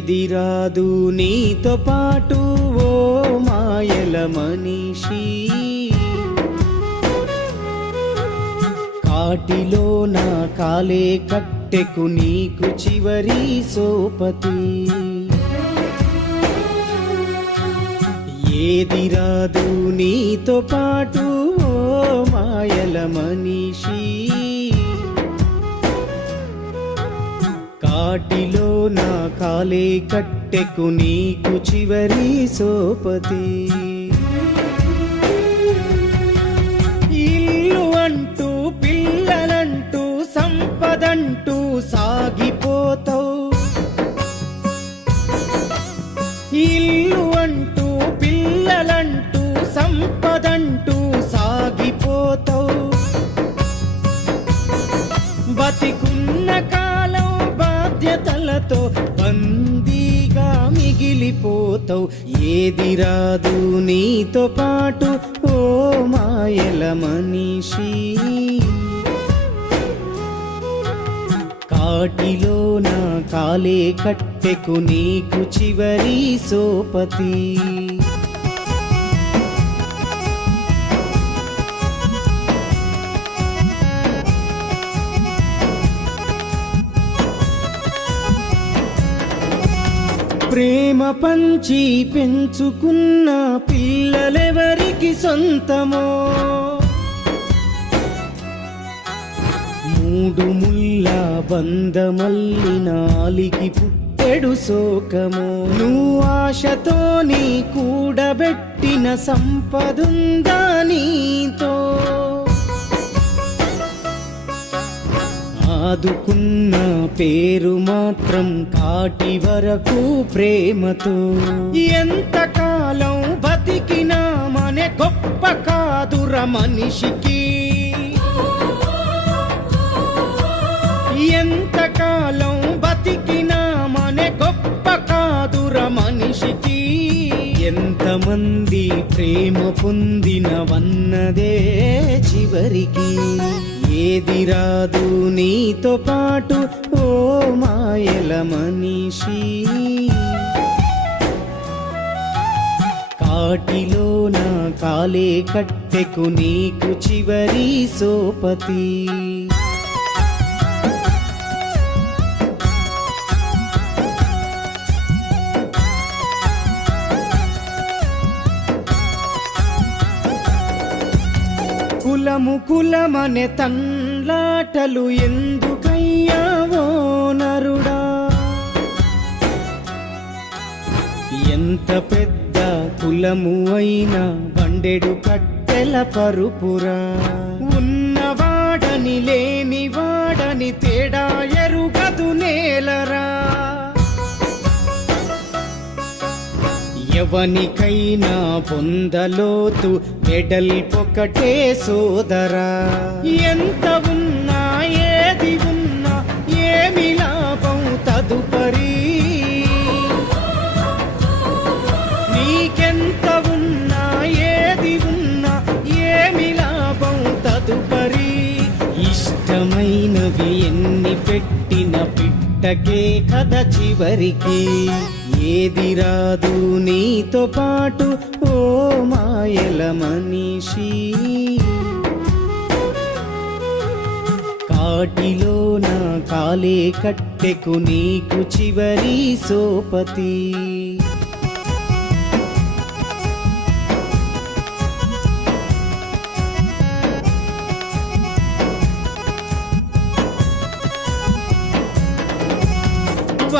ఏది రాదు నీతో పాటు ఓ మాయల మనిషి. కాటిలో నా కాలే కట్టెకు నీకు చివరి సోపతి. ఏది రాదు నీతో పాటు ఓ మాయల నా కాలే కట్టెకు నీకు చివరి సోపతి. ఇల్లు అంటూ పిల్లలంటూ సంపదంటూ సాగిపోతావు. ఇల్లు అంటూ పిల్లలంటూ సంపదంటూ సాగిపోతావు. బతికు నాతో బందీగా మిగిలిపోతావు. ఏది రాదు నీతో పాటు ఓ మాయల మనిషి. కాటిలో నా కాలే కట్టెకు నీకు చివరి సోపతి. ప్రేమ పంచి పెంచుకున్న పిల్లలెవరికి సొంతమో? మూడు ముల్ల బందమల్లి నాలికి పుట్టెడు శోకము? నువ్వు ఆశతో నీ కూడబెట్టిన సంపదుందా నీతో? ఆదుకున్న పేరు మాత్రం కాటి వరకు ప్రేమతో. ఎంతకాలం బతికినా మనే గొప్ప కాదుర మనిషికి. ఎంతకాలం బతికినా మనే గొప్ప కాదుర మనిషికి. ఎంతమంది ప్రేమ పొందినవన్నదే చివరికి. ఏది రాదు నీతో పాటు ఓ మాయల మనిషి. కాటిలో నా కాలే కట్టెకు నీకు చివరి సోపతి. కులము కులమనే తన్లాటలు ఎందుకయ్యావో నరుడా? ఎంత పెద్ద కులము అయినా బండెడు కట్టెల పరుపురా? ఉన్నవాడని లేని వాడని తేడా ఎవనికైనా పొందలోతు మెడల్ పొకటే సోదరా. ఎంత ఉన్నా ఏది ఉన్నా ఏమి లాభం తదుపరి. నీకెంత ఉన్నా ఏది ఉన్నా ఏమి లాభం తదుపరి. ఇష్టమైనవి ఎన్ని పెట్టిన పిట్టకే కథ చివరికి. ఏది రాదు నీతో పాటు ఓ మాయల మనిషి. కాటిలో నా కాలే కట్టెకు నీకు చివరి సోపతి.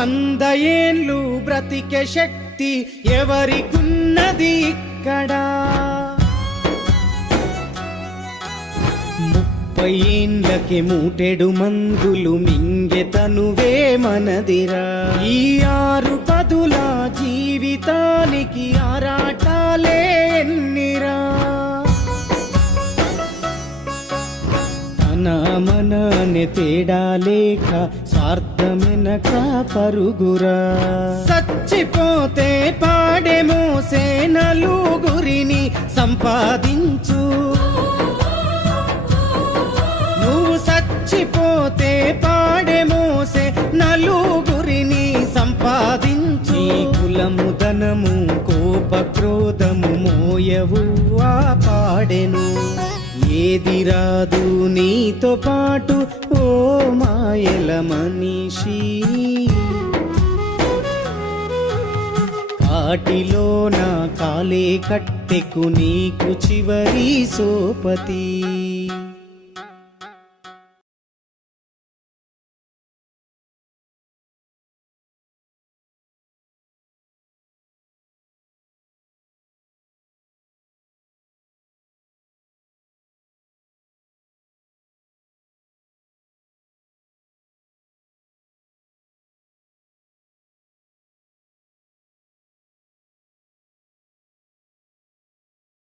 వంద ఏళ్ళు బ్రతికే శక్తి ఎవరికున్నది ఇక్కడ? ముప్పై ఏండ్లకి మూటెడు మందులు మింగె తనువే మనదిరా. ఈ ఆరు పదుల జీవితానికి ఆరాటాలే ఎన్నిరా. తన మననే తేడా లేక స్వార్థమెనక పరుగురా చచ్చిపోతే పాడే మోసే నలుగురిని సంపాదించు. నువ్వు చచ్చిపోతే పాడే మోసే నలుగురిని సంపాదించు. బలము ధనము కోప క్రోధము మోయవు ఆ పాడెను ఏది రాదు నీతో పాటు ఓ మాయల మనిషి. కాటిలో నా కాలే కట్టెకు నీకు చివరి సోపతి.